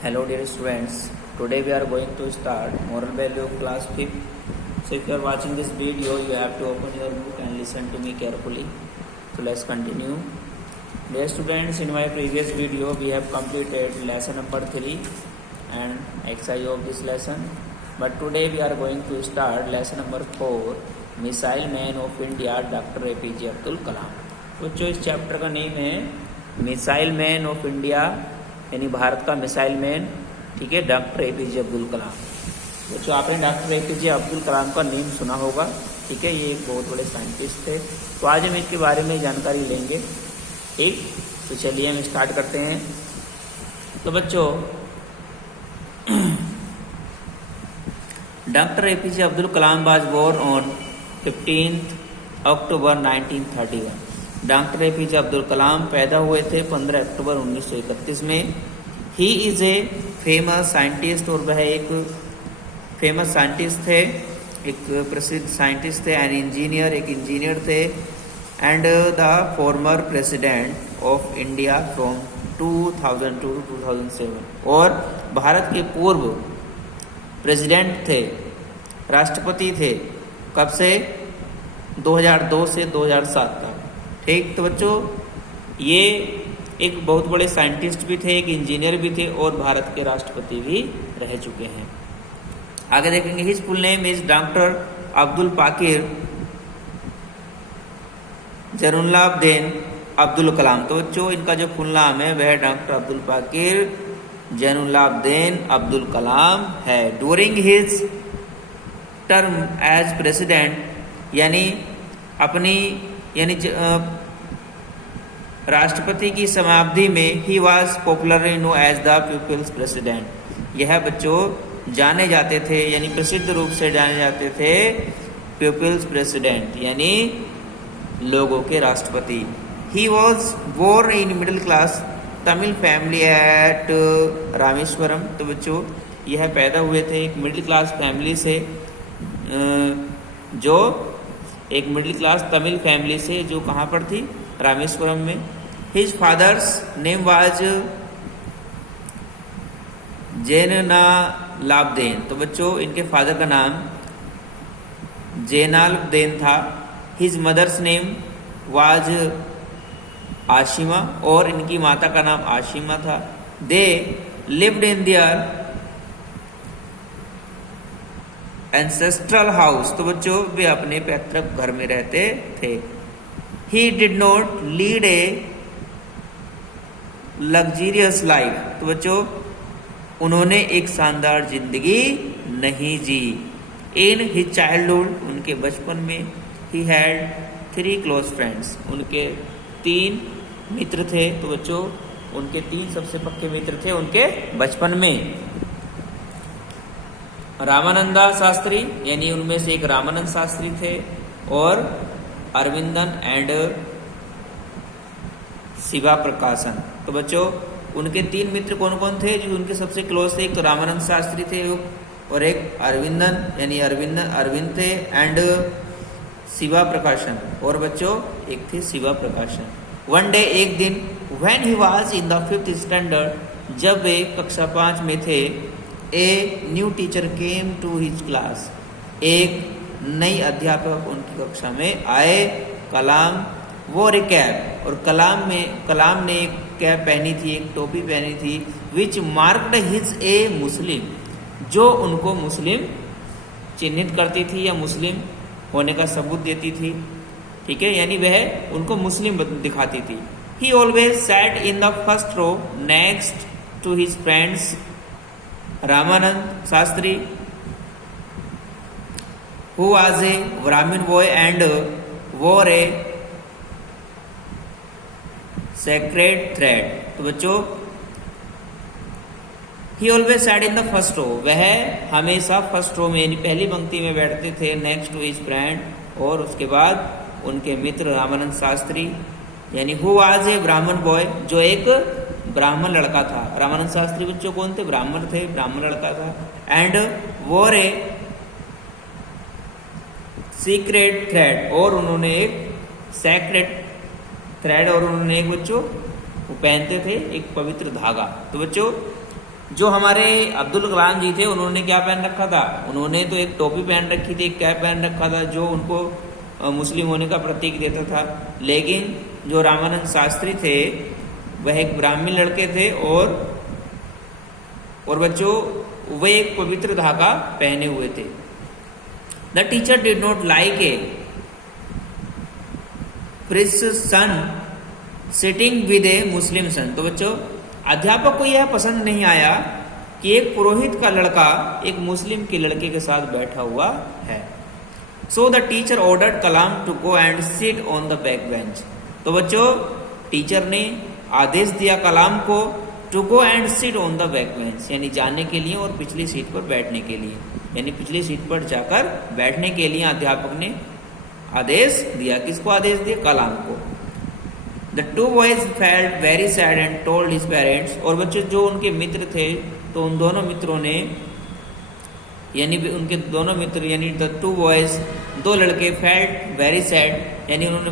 Hello dear students, today we are going to start moral value of class 5th. So if you are watching this video, you have to open your book and listen to me carefully. So let's continue. Dear students, in my previous video we have completed lesson number 3 and exercise of this lesson. But today we are going to start lesson number 4, Missile Man of India, Dr. APJ Abdul Kalam. बच्चों इस chapter का name है missile man of India, यानी भारत का missile man, ठीक है, doctor APJ Abdul कलाम। बच्चों आपने डॉक्टर एपीजे अब्दुल कलाम का नेम सुना होगा, ठीक है, ये एक बहुत बड़े साइंटिस्ट थे। तो आज हम इसके बारे में जानकारी लेंगे, ठीक। तो चलिए हम स्टार्ट करते हैं। तो बच्चों doctor APJ Abdul Kalam was born on 15 October 1931। Doctor APJ Abdul Kalam पैदा हुए थे 15 अक्टूबर 1931 में। He is a famous scientist, और वह एक फेमस साइंटिस्ट थे, एक प्रसिद्ध साइंटिस्ट थे। एंड इंजीनियर, एक इंजीनियर थे। And the former president of India from 2002 to 2007, और भारत के पूर्व प्रेसिडेंट थे, राष्ट्रपति थे, कब से? 2002 से 2007 तक, ठीक। तो बच्चों ये एक बहुत बड़े साइंटिस्ट भी थे, एक इंजीनियर भी थे, और भारत के राष्ट्रपति भी रह चुके हैं। आगे देखेंगे। His full name is doctor Abdul Pakir Jainulabdeen Abdul Kalam. तो बच्चों इनका जो फुल नाम है वह डॉक्टर अब्दुल पाकिर जैनुलाब्दीन अब्दुल कलाम है। During his term as president, यानी राष्ट्रपति की समाप्ति में he was popularly known as the people's president. यह बच्चों जाने जाते थे, यानी प्रसिद्ध रूप से जाने जाते थे पीपल्स प्रेसिडेंट, यानी लोगों के राष्ट्रपति। He was born in middle class Tamil family at Rameswaram. तो बच्चों यह पैदा हुए थे एक मिडिल क्लास फैमिली से, जो एक मिडिल क्लास तमिल फैमिली से, जो कहाँ पर थी? रामेश्वरम में। His father's name was Zainulabdeen. तो बच्चों इनके फादर का नाम जैनुलाब्दीन था। His mother's name was Ashima, और इनकी माता का नाम आशिमा था। They lived in their ancestral house. तो बच्चों वे अपने पैतृक घर में रहते थे। He did not lead a luxurious life. तो बच्चों उन्होंने एक शानदार जिंदगी नहीं जी। इन हिज चाइल्डहुड, उनके बचपन में, ही हैड 3 क्लोज फ्रेंड्स, उनके 3 मित्र थे। तो बच्चों उनके 3 सबसे पक्के मित्र थे उनके बचपन में। रामानंदा शास्त्री, यानी उनमें से एक रामानंद शास्त्री थे, और अरविंदन एंड शिवा प्रकाशन। तो बच्चों उनके 3 मित्र कौन कौन थे जो उनके सबसे क्लोज थे? एक तो रामानंद शास्त्री थे, और एक अरविंदन, यानी अरविंद थे, एंड शिवा प्रकाशन, और बच्चों एक थे शिवा प्रकाशन। वन डे, एक दिन, when he was in the 5th standard, जब वे कक्षा 5 में थे, a new teacher came to his class, एक नई अध्यापक उनकी कक्षा में आए। कलाम वो ए कैप, और कलाम ने एक कैप पहनी थी, एक टोपी पहनी थी, विच मार्क्ड हिज ए मुस्लिम, जो उनको मुस्लिम चिन्हित करती थी या मुस्लिम होने का सबूत देती थी, ठीक है, यानी वह उनको मुस्लिम दिखाती थी। He always sat in the first row next to his friends Ramanand Shastri, who was a Brahmin boy and wore a sacred thread। तो बच्चों he always sat in the first row, वह हमेशा फर्स्ट रो में, यानी पहली पंक्ति में बैठते थे, नेक्स्ट टू हिज फ्रेंड, और उसके बाद उनके मित्र रामानंद शास्त्री, यानी who was a ब्राह्मण बॉय, जो एक ब्राह्मण लड़का था। रामानंद शास्त्री बच्चों कौन थे? ब्राह्मण थे, ब्राह्मण लड़का था। एंड वोर ए सीक्रेट थ्रेड, और उन्होंने एक सैक्रेट थ्रेड, और उन्होंने एक बच्चों वो पहनते थे एक पवित्र धागा। तो बच्चों जो हमारे अब्दुल कलाम जी थे उन्होंने क्या पहन रखा था, उन्होंने तो एक टोपी पहन रखी थी, एक कैप पहन रखा था जो उनको मुस्लिम होने का प्रतीक देता था। लेकिन जो रामानंद शास्त्री थे वह एक ब्राह्मण लड़के थे और बच्चों वह एक पवित्र धागा पहने हुए थे। The teacher did not like a prince son sitting with a Muslim son. तो बच्चों अध्यापक को यह पसंद नहीं आया कि एक पुरोहित का लड़का एक मुस्लिम के लड़के के साथ बैठा हुआ है। So the teacher ordered Kalam to go and sit on the back bench. तो बच्चों टीचर ने आदेश दिया कलाम को to go and sit on the back bench, यानी जाने के लिए और पिछली सीट पर बैठने के लिए, यानी पिछली सीट पर जाकर बैठने के लिए अध्यापक ने आदेश दिया। किसको आदेश दिया? कलाम को। The two boys felt very sad and told his parents. और बच्चों जो उनके मित्र थे तो उन दोनों मित्रों ने, यानी उनके दोनों मित्र यानी द टू बॉयज, दो लड़के, फेल्ट वेरी सैड यानी उन्होंने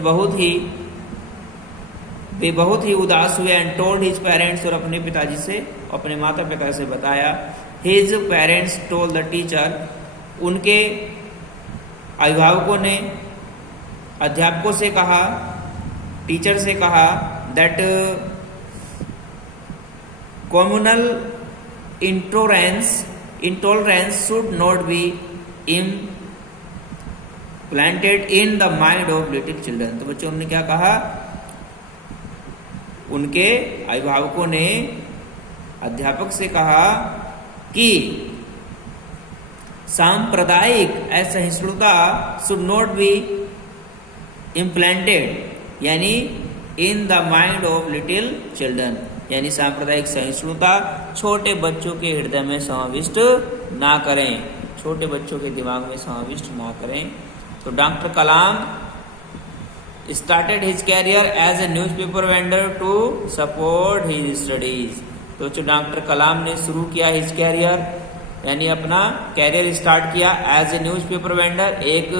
बहुत ही उदास हुए, एंड टोल्ड हिज पेरेंट्स और अपने पिताजी से, अपने माता पिता से बताया। His parents told the teacher, उनके अभिभावकों ने अध्यापकों से कहा, टीचर से कहा that communal intolerance should not be implanted in the mind of little children. तो बच्चों उन्होंने क्या कहा? उनके अभिभावकों ने अध्यापक से कहा कि सांप्रदायिक असहिष्णुता शुड नॉट बी इम्प्लांटेड यानी in the mind of little children, यानी सांप्रदायिक सहिष्णुता छोटे बच्चों के हृदय में समाविष्ट ना करें, छोटे बच्चों के दिमाग में समाविष्ट ना करें। तो doctor Kalam started his career as a newspaper vendor to support his studies। तो जो डॉक्टर कलाम ने शुरू किया हिज कैरियर, यानी अपना कैरियर स्टार्ट किया एज ए न्यूज़पेपर वेंडर, एक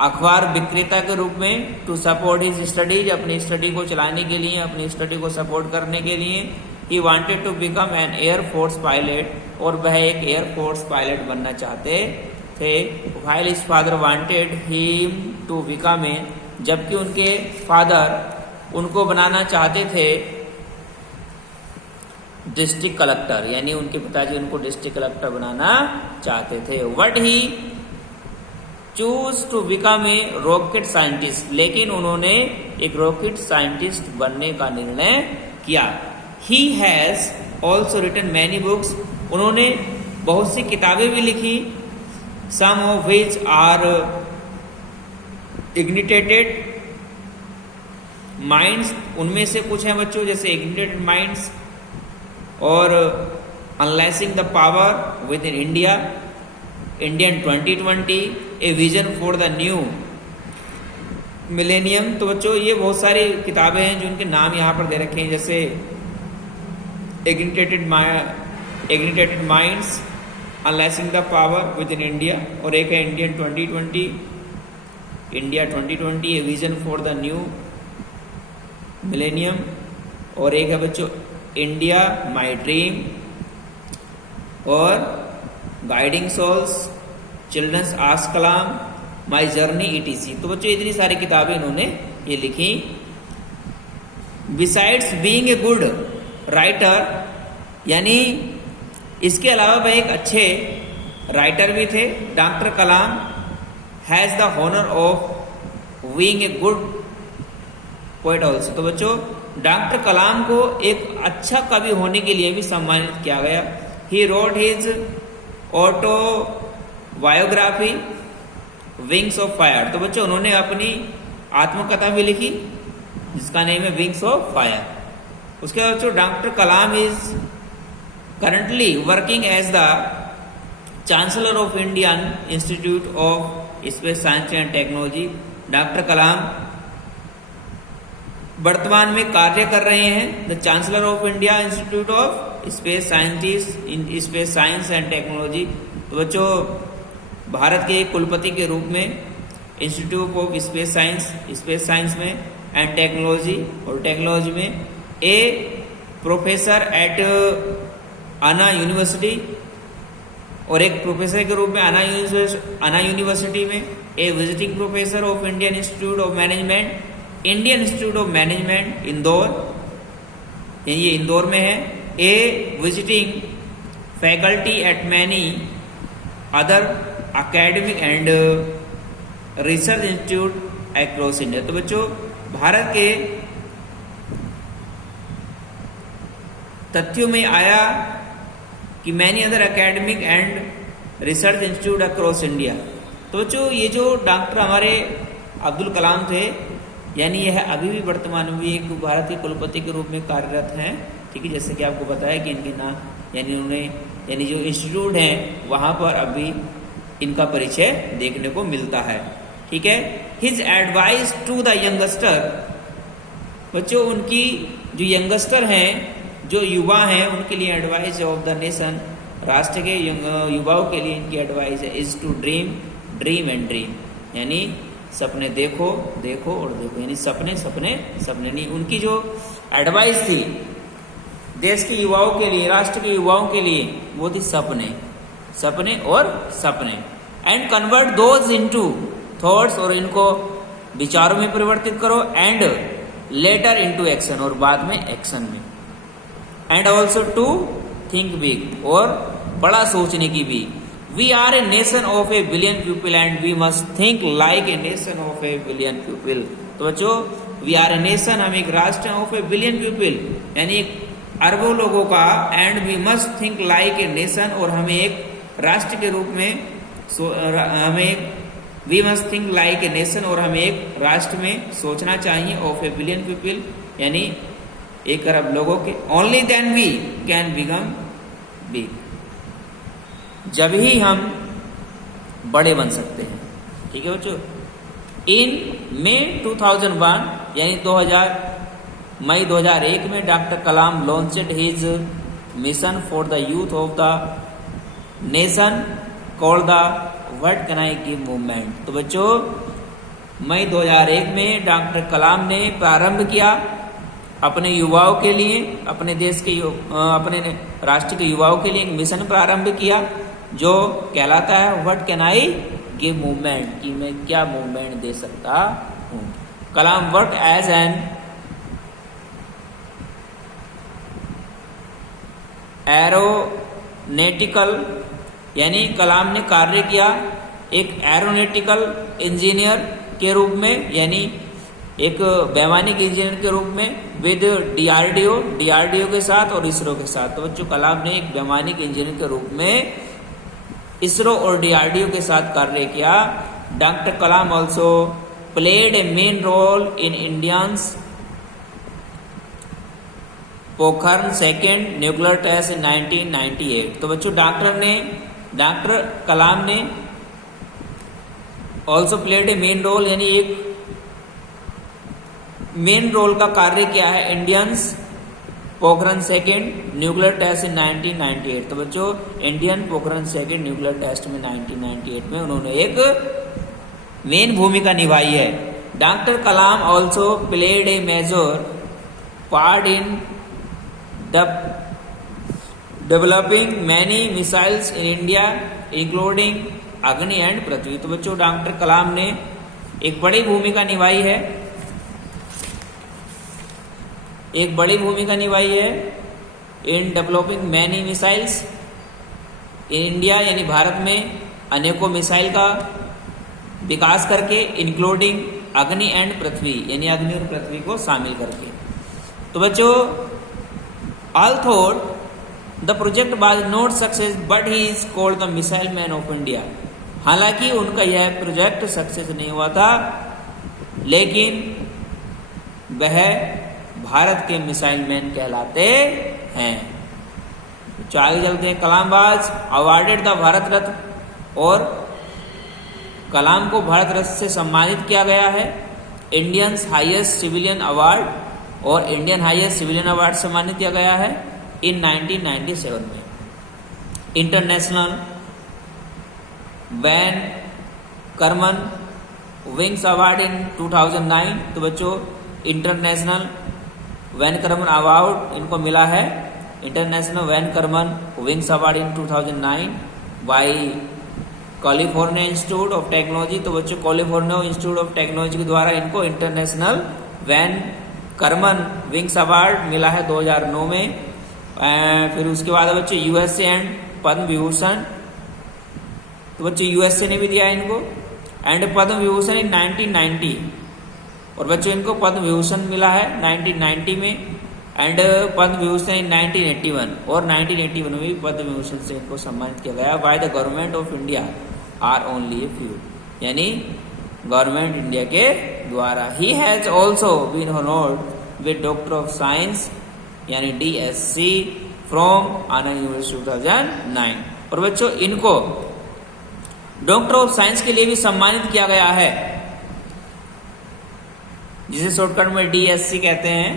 अखबार विक्रेता के रूप में, टू सपोर्ट हिज स्टडीज, अपनी स्टडी को चलाने के लिए, अपनी स्टडी को सपोर्ट करने के लिए। He wanted to become an air force pilot, और वह एक एयरफोर्स पायलट बनना चाहते थे। While his father wanted him to become a, जबकि उनके फादर उनको बनाना चाहते थे डिस्ट्रिक्ट कलेक्टर, यानी उनके पिताजी उनको डिस्ट्रिक्ट कलेक्टर बनाना चाहते थे। But he choose to become a rocket scientist, लेकिन उन्होंने एक रॉकेट साइंटिस्ट बनने का निर्णय किया। He has also written many books, उन्होंने बहुत सी किताबें भी लिखी। Some of which are ignited minds, उनमें से कुछ हैं बच्चों जैसे इग्निटेटेड माइंड्स और unleashing the power within India, Indian 2020, a vision for the new millennium. तो बच्चों ये बहुत सारी किताबें हैं जिनके नाम यहाँ पर दे रखे हैं, जैसे ignited minds, unleashing the power within India, और एक है India 2020, a vision for the new millennium, और एक है बच्चों इंडिया माई ड्रीम, और guiding souls, childrens ask Kalam, my journey ETC। तो बच्चों इतनी सारी किताबें इन्होंने ये लिखी। Besides being a good writer, यानी इसके अलावा वह एक अच्छे राइटर भी थे। Doctor Kalam has the honour of being a good poet also. तो बच्चों डॉक्टर कलाम को एक अच्छा कवि होने के लिए भी सम्मानित किया गया। He wrote his autobiography wings of fire. तो बच्चों उन्होंने अपनी आत्मकथा भी लिखी जिसका नेम है विंग्स ऑफ फायर। उसके बाद बच्चों doctor Kalam is currently working as the chancellor of Indian institute of space science and technology. Doctor Kalam वर्तमान में कार्य कर रहे हैं the chancellor of India institute of space science and technology. तो बच्चों भारत के कुलपति के रूप में इंस्टीट्यूट ऑफ स्पेस साइंस में एंड टेक्नोलॉजी, और टेक्नोलॉजी में a professor at Anna university, और एक प्रोफेसर के रूप में आना यूनिवर्सिटी में, ए visiting professor of Indian institute of management, Indian institute of management Indore, ये इंदौर में है, ए visiting faculty at many other academic and research institute across India. तो बच्चों भारत के तथ्यों में आया कि many other academic and research institute across India. तो बच्चों ये जो डॉक्टर हमारे अब्दुल कलाम थे, यानी यह अभी भी वर्तमान में एक भारत के कुलपति के रूप में कार्यरत हैं, ठीक है। जैसे कि आपको बताया कि इनके नाम यानी उन्होंने यानी जो इंस्टीट्यूट हैं वहाँ पर अभी इनका परिचय देखने को मिलता है, ठीक है। His advice to the youngster, बच्चों उनकी जो यंगस्टर हैं, जो युवा हैं, उनके लिए एडवाइस ऑफ द नेशन, राष्ट्र के युवाओं के लिए इनकी एडवाइस है, is to dream dream and dream, यानी सपने देखो देखो और देखो, यानी सपने सपने सपने नहीं। उनकी जो एडवाइस थी देश के युवाओं के लिए, राष्ट्र के युवाओं के लिए, वो थी सपने सपने और सपने, and convert those into thoughts, और इनको विचारों में परिवर्तित करो, एंड लेटर इनटू एक्शन, और बाद में एक्शन में, and also to think big, और बड़ा सोचने की भी। We are a nation of a billion people and we must think like a nation of a billion people. तो बच्चों वी आर ए नेशन, हम एक राष्ट्र हैं, ऑफ ए बिलियन पीपल यानी एक अरबों लोगों का, and we must think like a nation, और हमें एक राष्ट्र के रूप में we must think like a nation, और हमें एक राष्ट्र में सोचना चाहिए, ऑफ ए बिलियन पीपल यानी 1 अरब लोगों के। Only then we can become big, जब ही हम बड़े बन सकते हैं, ठीक है बच्चों। इन मई 2001 यानी मई 2001 में doctor Kalam launched his mission for the youth of the nation called the what can I give movement. तो बच्चों मई 2001 में डॉक्टर कलाम ने प्रारंभ किया अपने युवाओं के लिए, अपने देश के अपने राष्ट्र के युवाओं के लिए एक मिशन प्रारंभ किया जो कहलाता है what can I give movement, कि मैं क्या मूवमेंट दे सकता हूँ। कलाम वर्क एज एन एरोनेटिकल, यानी कलाम ने कार्य किया एक एरोनेटिकल इंजीनियर के रूप में, यानी एक वैमानिक इंजीनियर के रूप में, विद डीआरडीओ के साथ और इसरो के साथ। तो बच्चों कलाम ने एक वैमानिक इंजीनियर के रूप में इसरो और डीआरडीओ के साथ कार्य किया। Doctor Kalam also played a main role in Indians Pokhran second nuclear test in 1998। तो बच्चों डॉक्टर कलाम ने also played a main role, यानी एक मेन रोल का कार्य किया है Indians Pokhran second nuclear test in 1998। तो बच्चों Indian Pokhran second nuclear test में 1998 में उन्होंने एक मेन भूमिका निभाई है। Doctor Kalam also played a major part in developing many missiles in India including अग्नि एंड पृथ्वी। तो बच्चों डॉक्टर कलाम ने एक बड़ी भूमिका निभाई है इन developing many missiles in India, यानी भारत में अनेकों मिसाइल का विकास करके, इंक्लूडिंग अग्नि एंड पृथ्वी, यानी अग्नि और पृथ्वी को शामिल करके। तो बच्चों although the project was not success but he is called the missile man of India। हालांकि उनका यह प्रोजेक्ट सक्सेस नहीं हुआ था, लेकिन वह भारत के मिसाइल मैन कहलाते हैं। तो आगे चलते हैं। कलामबाज अवार्डेड द भारत रत्न, और कलाम को भारत रत्न से सम्मानित किया गया है। इंडियंस हाईएस्ट सिविलियन अवार्ड, और इंडियन हाईएस्ट सिविलियन अवार्ड सम्मानित किया गया है इन 1997 में। International von Karman wings award in 2009। तो बच्चों इंटरनेशनल वैन करमन अवार्ड इनको मिला है, international von Karman wings award in 2009 by California Institute of Technology. तो बच्चों कैलिफोर्निया इंस्टीट्यूट ऑफ टेक्नोलॉजी के द्वारा इनको international von Karman wings award मिला है 2009 में। फिर उसके बाद बच्चों यूएसए एंड पद्म विभूषण, तो बच्चों यूएसए ने भी दिया है इनको, एंड पद्म विभूषण इन 1990, और बच्चों इनको पद्म विभूषण मिला है 1990 में, एंड पद्म विभूषण इन 1981, और 1981 में भी पद्म विभूषण से इनको सम्मानित किया गया by the Government of India are only a few, यानी गवर्नमेंट इंडिया के द्वारा। He has also been honoured with doctor of science यानी DSc फ्रॉम आनंद यूनिवर्सिटी 2009, और बच्चों इनको डॉक्टर ऑफ साइंस के लिए भी सम्मानित किया गया है, जिसे शॉर्टकट में DSc कहते हैं,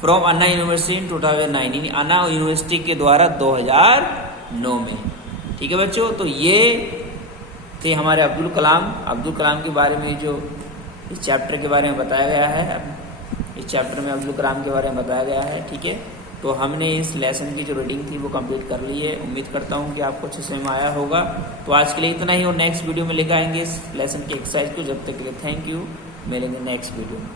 from Anna university in 2009, Anna university के द्वारा 2009 में। ठीक है बच्चों, तो ये थे हमारे अब्दुल कलाम के बारे में जो इस चैप्टर के बारे में बताया गया है। इस चैप्टर में अब्दुल कलाम के बारे में बताया गया है। ठीक है, तो हमने इस लेसन की जो रीडिंग थी वो कंप्लीट कर ली है। उम्मीद करता हूँ कि आपको अच्छे समझ में आया होगा। तो आज के लिए इतना ही, और नेक्स्ट वीडियो में लेकर आएंगे इस लेसन की एक्सरसाइज को। जब तक के लिए थैंक यू, मिलेंगे नेक्स्ट वीडियो में।